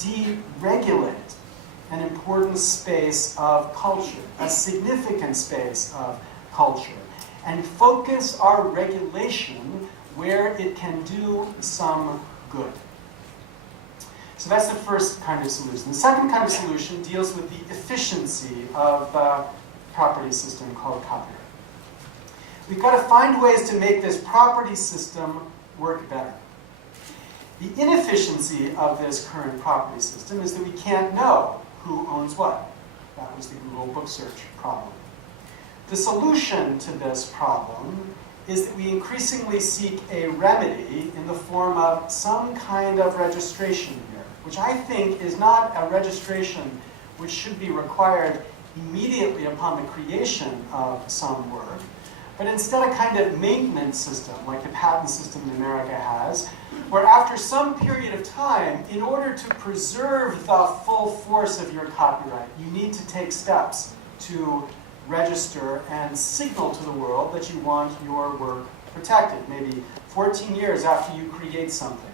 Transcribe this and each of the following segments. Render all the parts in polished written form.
deregulate an important space of culture, a significant space of culture, and focus our regulation where it can do some good. So that's the first kind of solution. The second kind of solution deals with the efficiency of a property system called copyright. We've got to find ways to make this property system work better. The inefficiency of this current property system is that we can't know who owns what. That was the Google book search problem. The solution to this problem is that we increasingly seek a remedy in the form of some kind of registration here, which I think is not a registration which should be required immediately upon the creation of some work, but instead a kind of maintenance system, like the patent system in America has, where after some period of time, in order to preserve the full force of your copyright, you need to take steps to register and signal to the world that you want your work protected, maybe 14 years after you create something.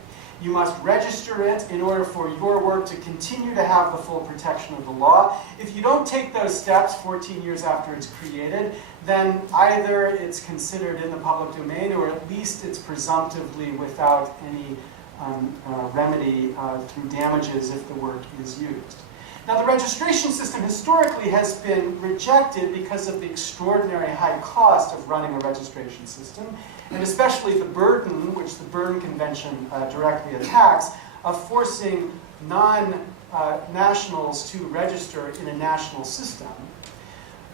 You must register it in order for your work to continue to have the full protection of the law. If you don't take those steps 14 years after it's created, then either it's considered in the public domain or at least it's presumptively without any remedy through damages if the work is used. Now, the registration system historically has been rejected because of the extraordinary high cost of running a registration system, and especially the burden, which the Berne Convention directly attacks, of forcing non-nationals to register in a national system.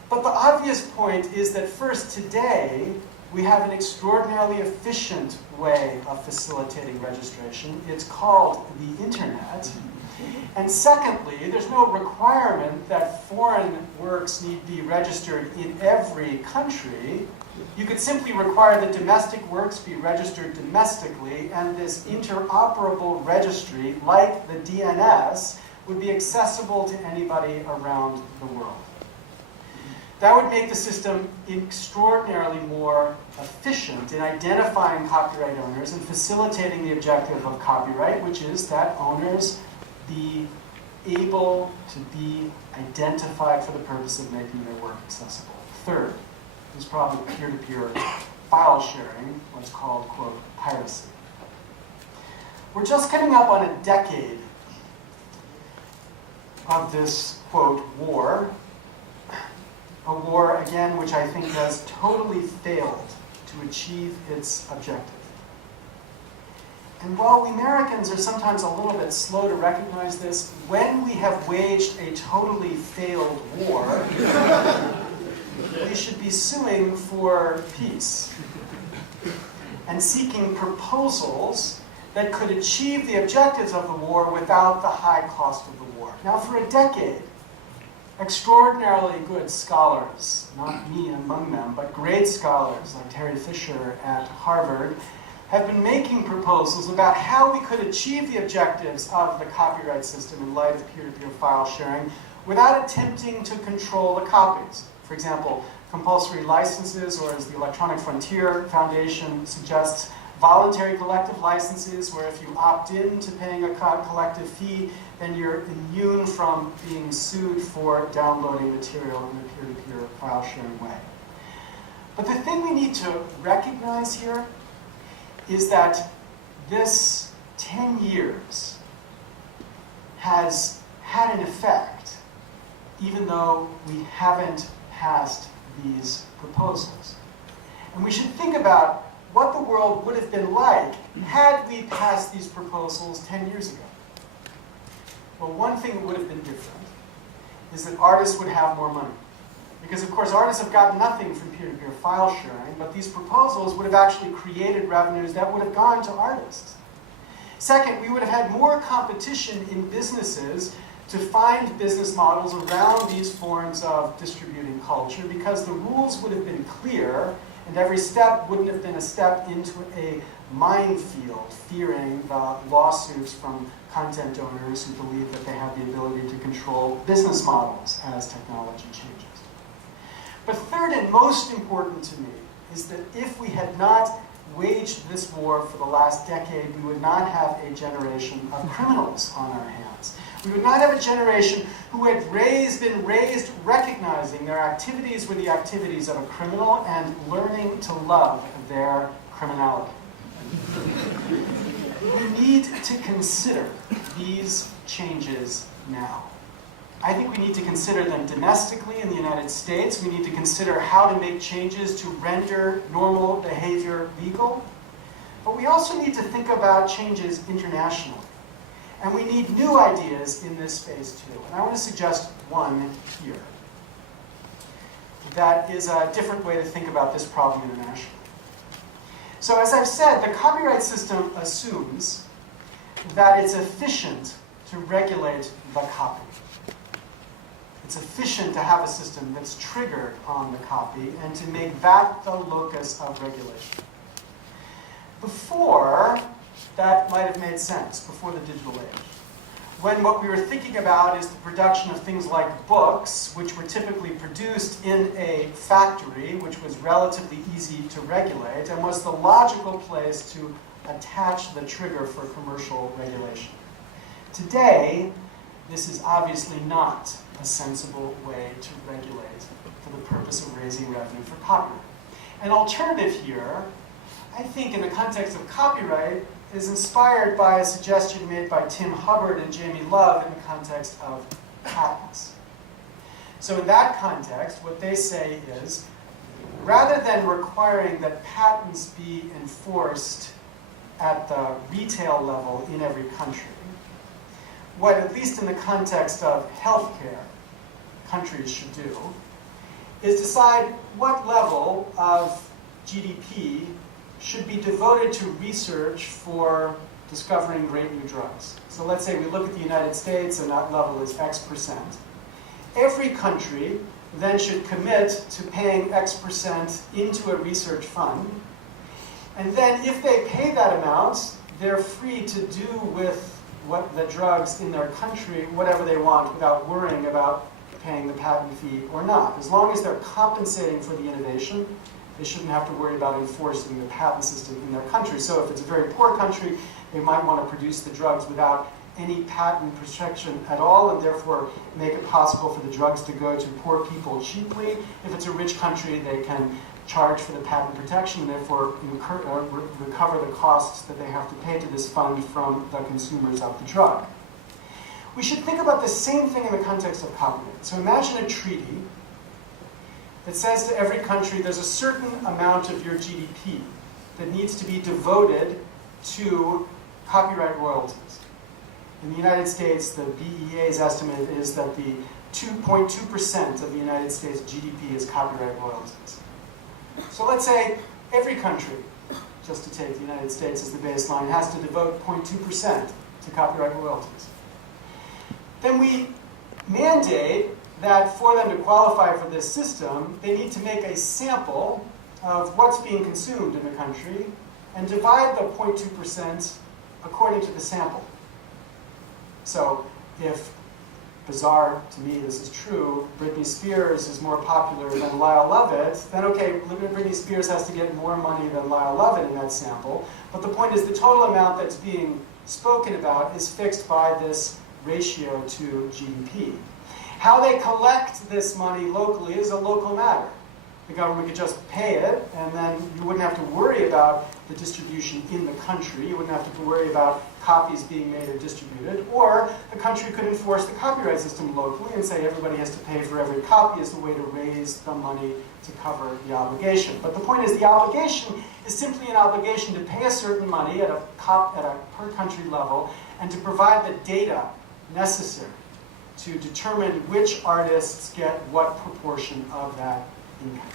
But the obvious point is that first, today, we have an extraordinarily efficient way of facilitating registration. It's called the Internet. And secondly, there's no requirement that foreign works need be registered in every country. You could simply require that domestic works be registered domestically, and this interoperable registry, like the DNS, would be accessible to anybody around the world. That would make the system extraordinarily more efficient in identifying copyright owners and facilitating the objective of copyright, which is that owners be able to be identified for the purpose of making their work accessible. Third is probably peer-to-peer file sharing, what's called, quote, piracy. We're just coming up on a decade of this, quote, war. A war, again, which I think has totally failed to achieve its objective. And while we Americans are sometimes a little bit slow to recognize this, when we have waged a totally failed war, we should be suing for peace and seeking proposals that could achieve the objectives of the war without the high cost of the war. Now, for a decade, extraordinarily good scholars, not me among them, but great scholars like Terry Fisher at Harvard, have been making proposals about how we could achieve the objectives of the copyright system in light of peer-to-peer file sharing without attempting to control the copies. For example, compulsory licenses, or as the Electronic Frontier Foundation suggests, voluntary collective licenses, where if you opt in to paying a collective fee, then you're immune from being sued for downloading material in a peer-to-peer file sharing way. But the thing we need to recognize here is that this 10 years has had an effect, even though we haven't passed these proposals. And we should think about what the world would have been like had we passed these proposals 10 years ago. Well, one thing that would have been different is that artists would have more money. Because, of course, artists have gotten nothing from peer-to-peer file sharing, but these proposals would have actually created revenues that would have gone to artists. Second, we would have had more competition in businesses to find business models around these forms of distributing culture, because the rules would have been clear, and every step wouldn't have been a step into a minefield, fearing the lawsuits from content owners who believe that they have the ability to control business models as technology changes. But third and most important to me is that if we had not waged this war for the last decade, we would not have a generation of criminals on our hands. We would not have a generation who had been raised recognizing their activities were the activities of a criminal and learning to love their criminality. We need to consider these changes now. I think we need to consider them domestically in the United States. We need to consider how to make changes to render normal behavior legal. But we also need to think about changes internationally. And we need new ideas in this space too. And I want to suggest one here that is a different way to think about this problem internationally. So as I've said, the copyright system assumes that it's efficient to regulate the copy. It's efficient to have a system that's triggered on the copy and to make that the locus of regulation. Before, that might have made sense, before the digital age. When what we were thinking about is the production of things like books, which were typically produced in a factory, which was relatively easy to regulate, and was the logical place to attach the trigger for commercial regulation. Today, this is obviously not a sensible way to regulate for the purpose of raising revenue for copyright. An alternative here, I think in the context of copyright, is inspired by a suggestion made by Tim Hubbard and Jamie Love in the context of patents. So in that context, what they say is, rather than requiring that patents be enforced at the retail level in every country, what, at least in the context of healthcare, countries should do, is decide what level of GDP should be devoted to research for discovering great new drugs. So let's say we look at the United States and that level is X%. Every country then should commit to paying X% into a research fund. And then if they pay that amount, they're free to do with what the drugs in their country whatever they want without worrying about paying the patent fee or not. As long as they're compensating for the innovation, they shouldn't have to worry about enforcing the patent system in their country. So if it's a very poor country, they might want to produce the drugs without any patent protection at all, and therefore make it possible for the drugs to go to poor people cheaply. If it's a rich country, they can charge for the patent protection and therefore recover the costs that they have to pay to this fund from the consumers of the drug. We should think about the same thing in the context of copyright. So imagine a treaty that says to every country there's a certain amount of your GDP that needs to be devoted to copyright royalties. In the United States, the BEA's estimate is that the 2.2% of the United States GDP is copyright royalties. So let's say every country, just to take the United States as the baseline, has to devote 0.2% to copyright royalties. Then we mandate that for them to qualify for this system, they need to make a sample of what's being consumed in the country and divide the 0.2% according to the sample. So if, bizarre to me, this is true, Britney Spears is more popular than Lyle Lovett, then okay, Britney Spears has to get more money than Lyle Lovett in that sample. But the point is the total amount that's being spoken about is fixed by this ratio to GDP. How they collect this money locally is a local matter. The government could just pay it, and then you wouldn't have to worry about the distribution in the country. You wouldn't have to worry about copies being made or distributed. Or the country could enforce the copyright system locally and say everybody has to pay for every copy as a way to raise the money to cover the obligation. But the point is the obligation is simply an obligation to pay a certain money at a per country level and to provide the data necessary to determine which artists get what proportion of that income.